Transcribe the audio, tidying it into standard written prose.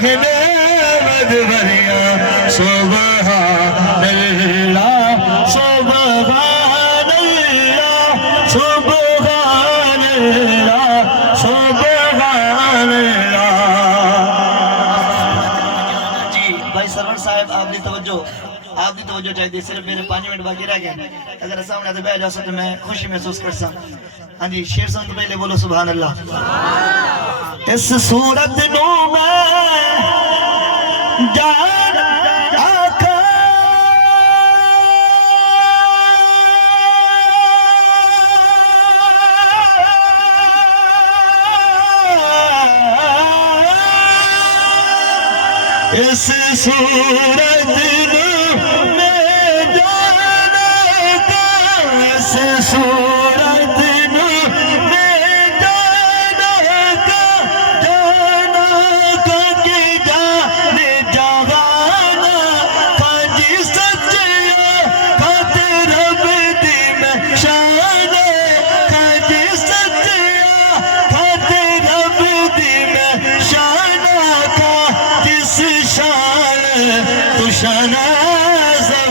कहने मधुबरिया सुभान अल्लाह सुभान अल्लाह सुभान अल्लाह सुभान अल्लाह। जी भाई सरवर साहब आपकी तवज्जो चाहिए। सिर्फ मेरे 5 मिनट बाकी रह गए। अगर सामने तो बैठ जाओ तो मैं खुशी महसूस कर सकूं। हाँ जी शेर सुन तो पहले बोलो सुभान अल्लाह। इस सूरत नू मैं जान आका इस सूरत नू मैं जान आका इस सूरत नू मैं जान आका जाना का की जाने जहाना काजी सच्चिया खाते रब दी मैं शान काजी सच्चिया खाते रब दी मैं शान का जिस शान तू शाना